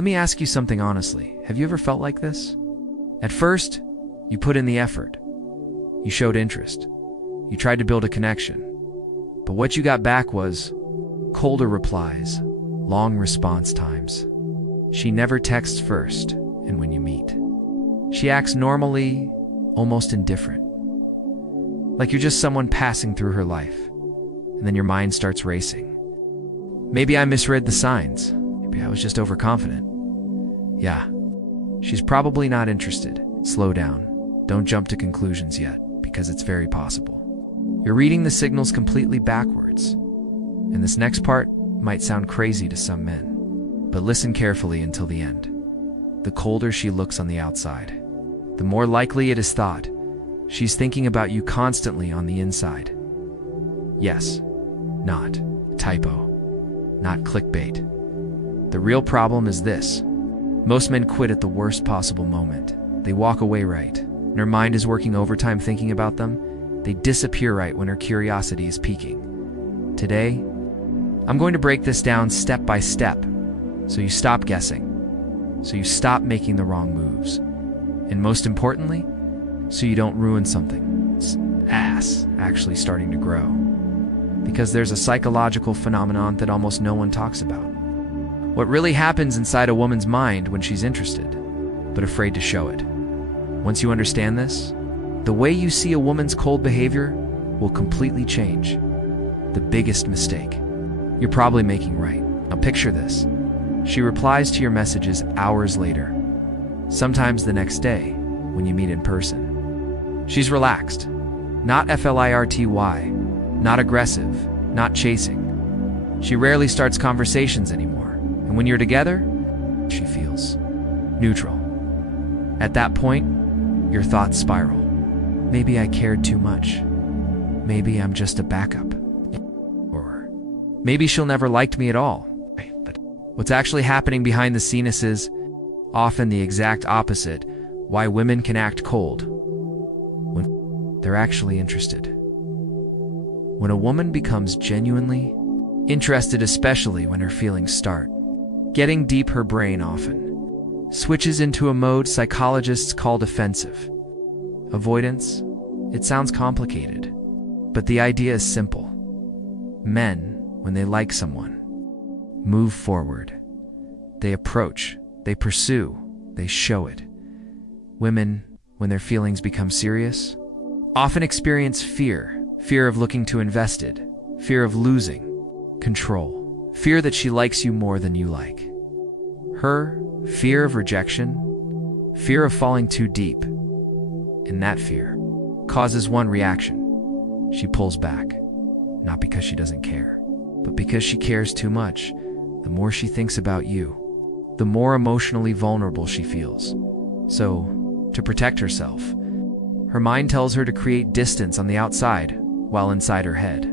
Let me ask you something honestly. Have you ever felt like this? At first, you put in the effort. You showed interest. You tried to build a connection. But what you got back was colder replies, long response times. She never texts first, and when you meet, she acts normally, almost indifferent. Like you're just someone passing through her life. And then your mind starts racing. Maybe I misread the signs. Maybe I was just overconfident. Yeah, she's probably not interested. Slow down. Don't jump to conclusions yet, because it's very possible. You're reading the signals completely backwards. And this next part might sound crazy to some men, but listen carefully until the end. The colder she looks on the outside, the more likely it is thought she's thinking about you constantly on the inside. Yes, not typo, not clickbait. The real problem is this. Most men quit at the worst possible moment. They walk away right when her mind is working overtime thinking about them. They disappear right when her curiosity is peaking. Today, I'm going to break this down step by step so you stop guessing, so you stop making the wrong moves, and most importantly, so you don't ruin something's ass actually starting to grow. Because there's a psychological phenomenon that almost no one talks about. What really happens inside a woman's mind when she's interested, but afraid to show it. Once you understand this, the way you see a woman's cold behavior will completely change. The biggest mistake you're probably making right. Now picture this. She replies to your messages hours later, sometimes the next day when you meet in person. She's relaxed, not flirty, not aggressive, not chasing. She rarely starts conversations anymore, and when you're together, she feels neutral. At that point, your thoughts spiral. Maybe I cared too much. Maybe I'm just a backup. Or maybe she'll never liked me at all. But what's actually happening behind the scenes is often the exact opposite. Why women can act cold when they're actually interested. When a woman becomes genuinely interested, especially when her feelings start getting deep, her brain often switches into a mode psychologists call defensive. Avoidance? It sounds complicated, but the idea is simple. Men, when they like someone, move forward. They approach, they pursue, they show it. Women, when their feelings become serious, often experience fear of looking too invested, fear of losing control, fear that she likes you more than you like her, fear of rejection, fear of falling too deep. And that fear causes one reaction. She pulls back, not because she doesn't care, but because she cares too much. The more she thinks about you, the more emotionally vulnerable she feels. So, to protect herself, her mind tells her to create distance on the outside while inside her head.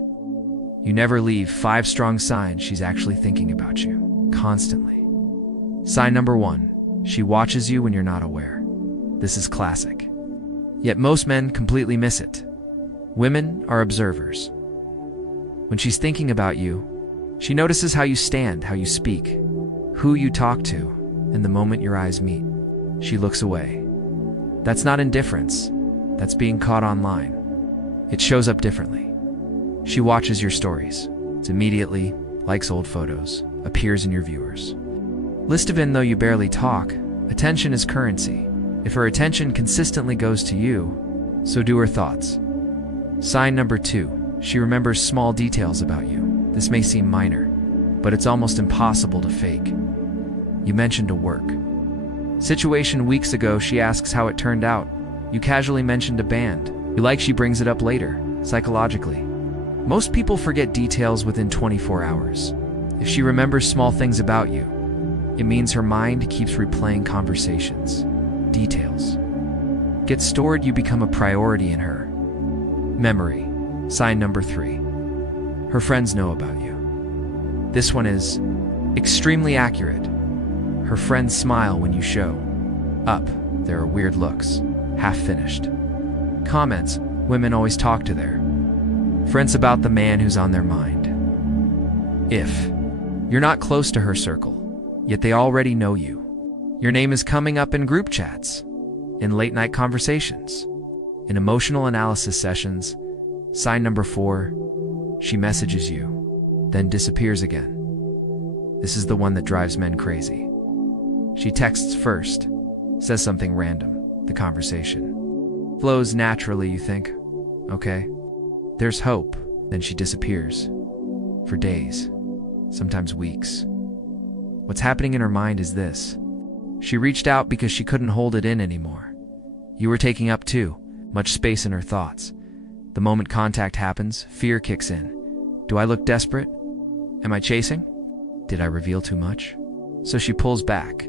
You never leave 5 strong signs she's actually thinking about you, constantly. Sign number 1, she watches you when you're not aware. This is classic. Yet most men completely miss it. Women are observers. When she's thinking about you, she notices how you stand, how you speak, who you talk to, and the moment your eyes meet, she looks away. That's not indifference. That's being caught online. It shows up differently. She watches your stories. It's immediately, likes old photos, appears in your viewers list. Even though you barely talk, attention is currency. If her attention consistently goes to you, so do her thoughts. Sign number 2, she remembers small details about you. This may seem minor, but it's almost impossible to fake. You mentioned a work situation weeks ago. She asks how it turned out. You casually mentioned a band. You like she brings it up later, psychologically. Most people forget details within 24 hours. If she remembers small things about you, it means her mind keeps replaying conversations. Details get stored, you become a priority in her memory. Sign number 3, her friends know about you. This one is extremely accurate. Her friends smile when you show up. There are weird looks, half-finished comments. Women always talk to their friends about the man who's on their mind. If you're not close to her circle, yet they already know you. Your name is coming up in group chats, in late-night conversations, in emotional analysis sessions. Sign number 4, she messages you, then disappears again. This is the one that drives men crazy. She texts first, says something random. The conversation flows naturally, you think. Okay, there's hope. Then she disappears. For days, sometimes weeks. What's happening in her mind is this. She reached out because she couldn't hold it in anymore. You were taking up too much space in her thoughts. The moment contact happens, fear kicks in. Do I look desperate? Am I chasing? Did I reveal too much? So she pulls back.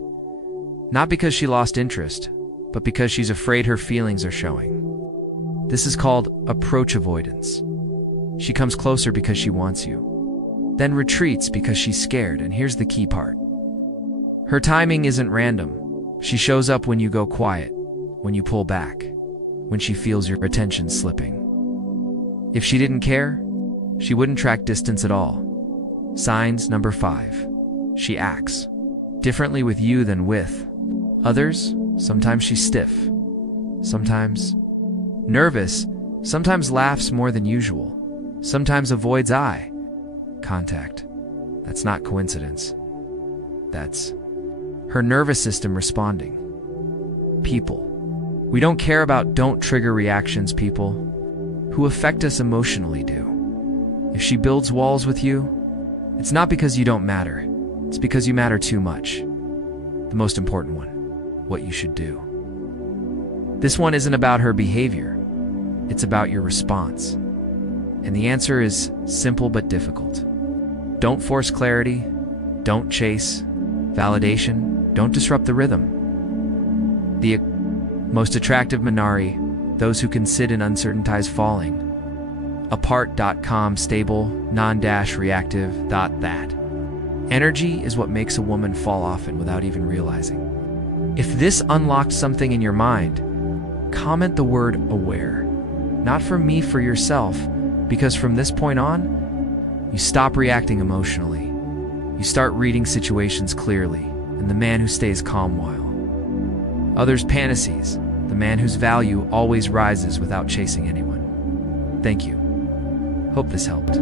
Not because she lost interest, but because she's afraid her feelings are showing. This is called approach avoidance. She comes closer because she wants you, then retreats because she's scared, and here's the key part. Her timing isn't random. She shows up when you go quiet, when you pull back, when she feels your attention slipping. If she didn't care, she wouldn't track distance at all. Signs number 5. She acts differently with you than with others. Sometimes she's stiff, sometimes nervous, sometimes laughs more than usual, sometimes avoids eye contact. That's not coincidence. That's her nervous system responding. People. We don't care about don't trigger reactions. People who affect us emotionally do. If she builds walls with you, it's not because you don't matter. It's because you matter too much. The most important one, what you should do. This one isn't about her behavior. It's about your response. And the answer is simple but difficult. Don't force clarity. Don't chase validation. Don't disrupt the rhythm. The most attractive Minari, those who can sit in uncertain ties falling. Apart.com, stable, non-reactive. That. Energy is what makes a woman fall often without even realizing. If this unlocked something in your mind, comment the word aware. Not for me, for yourself, because from this point on, you stop reacting emotionally. You start reading situations clearly, and the man who stays calm while others fantasies, the man whose value always rises without chasing anyone. Thank you. Hope this helped.